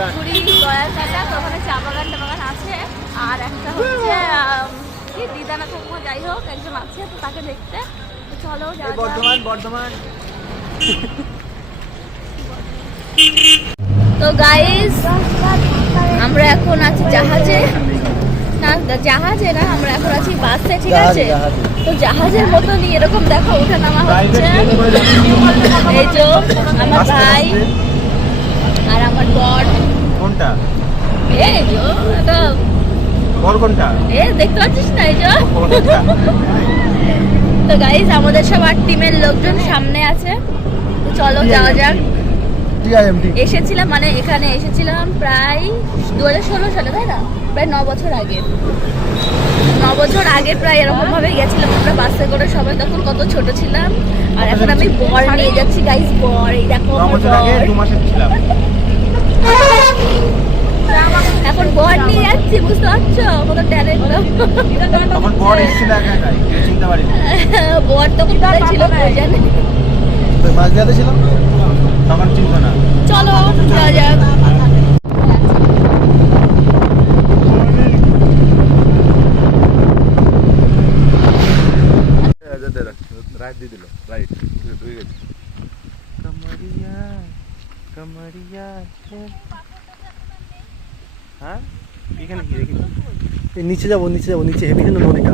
ধূপগুড়ি দয়াল তো ওখানে চা বাগান টা বাগান আছে। আর একটা হচ্ছে আম, কি দিদানা ঠাকুমা যাই হোক একজন আছে তো তাকে দেখতে। চলো বর্ধমান বর্ধমান। তো গাইস আমরা এখন আছি জাহাজে। না জাহাজে না আমরা এখন আছি বাসে ঠিক আছে? তো জাহাজের মতনই এরকম দেখো ওঠা নামা হচ্ছে। এই যে আমার ভাই আর আমার বর। কোনটা? এই যে বল কোনটা? এ দেখতে পাচ্ছিস না এই তো গাইস আমাদের সবার টিমের লোকজন সামনে আছে। তো চলো যাওয়া যাক। এসেছিলাম মানে এখানে এসেছিলাম প্রায় দু হাজার ষোলো সালে তাই না? প্রায় ন বছর আগে। ন বছর আগে প্রায় এরকম ভাবে গেছিলাম আমরা বাসে করে সবাই তখন কত ছোট ছিলাম। আর এখন আমি বর নিয়ে যাচ্ছি গাইস বর এই দেখো বর। এখন বর নিয়ে যাচ্ছি বুঝতে পারছ? কত ট্যালেন্ট তখন বর এসেছিল একা একাই কেউ চিনতে পারিনি। বর তখন কোথায় ছিল জানে? মাছ দিয়াতে ছিলাম তখন চিনতো না। চলো যাওয়া যাক। রাইট দিয়ে দিল রাইট। কমরিয়া হ্যাঁ? এখানে কি দেখি? নিচে যাব নিচে যাব নিচে হেভি কিন্তু নদীটা।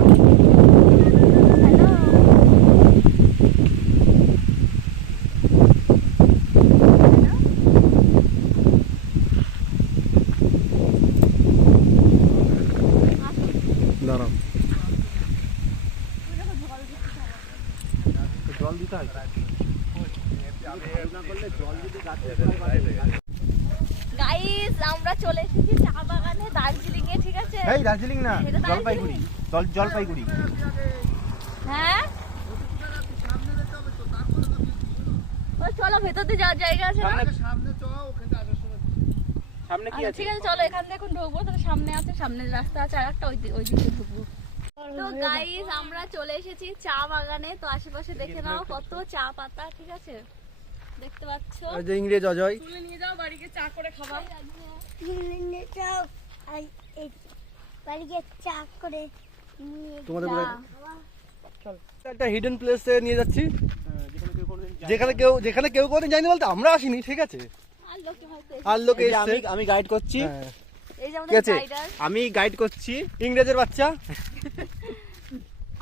দাঁড়াও। জল দিতে হয় গাইস আমরা চলে এসেছি চা বাগানে দার্জিলিং এ ঠিক আছে? এই দার্জিলিং না জলপাইগুড়ি জল জলপাইগুড়ি। হ্যাঁ? ওই চলো ভেতর যাওয়ার জায়গা আছে না? সামনে কি আচ্ছা, আছে? ঠিক আছে চলো এখান থেকে এখন ঢুকবো তাহলে সামনে আছে সামনের রাস্তা আছে আর একটা ওই ওই দিকে ঢুকবো। তো গাইস আমরা চলে এসেছি চা বাগানে তো আশেপাশে দেখে নাও কত চা পাতা ঠিক আছে? দেখতে পাচ্ছ? আর যে ইংরেজ অজয়। তুলে নিয়ে যাও বাড়িতে চা করে খাবা। মিনিটাও আর এই চা করে তোমাদের একটা হিডেন প্লেসে নিয়ে যাচ্ছি। যেখানে কেউ যেখানে কেউ কোনোদিন যায়নি বলতে আমরা আসিনি ঠিক আছে? আর লোকে আমি আমি গাইড করছি। হ্যাঁ। ঠিক আছে। আমি গাইড করছি। ইংরেজের বাচ্চা।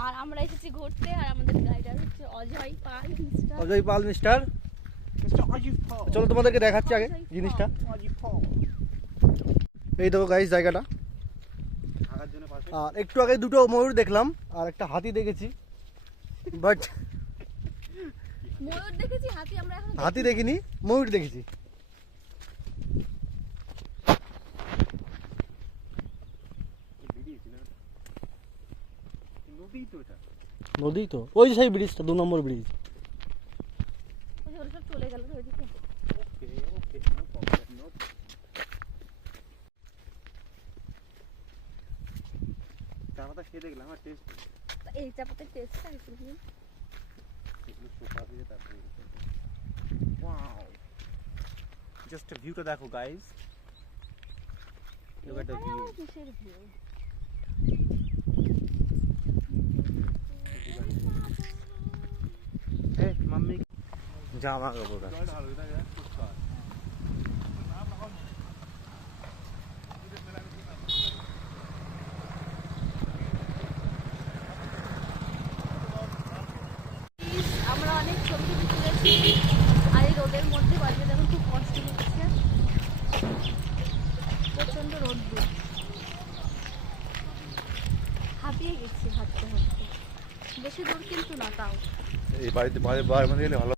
আর আমরা এসেছি ঘুরতে আর আমাদের গাইডার হচ্ছে অজয় পাল মিস্টার অজয় পাল মিস্টার চলো তোমাদেরকে দেখাচ্ছি আগে জিনিসটা। এই দেখো গাইস জায়গাটা। আর একটু আগে দুটো ময়ূর দেখলাম আর একটা হাতি দেখেছি। বাট হাতি আমরা এখন হাতি দেখিনি। ময়ূর দেখেছি। নদী তো? ওই যে সেই ব্রিজটা দু নম্বর ব্রিজ ওই যে ওরা সব চলে গেল তো ওইদিকে চা পাতা খেয়ে দেখলাম আর টেস্ট এই চা পাতার টেস্টটা একটু দিন। ওয়াও জাস্ট ভিউটা দেখো guys look at the view এখানেও কিসের view? জামা কাপড় আমরা অনেক ছবি তুলেছি আর এই রোদের মধ্যে বাড়িতে দেখুন খুব কষ্ট হচ্ছে। প্রচণ্ড রোদ্দুর হাঁপিয়ে গেছি হাঁটতে হাঁটতে। বেশি দূর কিন্তু না তাও। এই বাড়িতে বাড়ির মধ্যে গেলে ভালো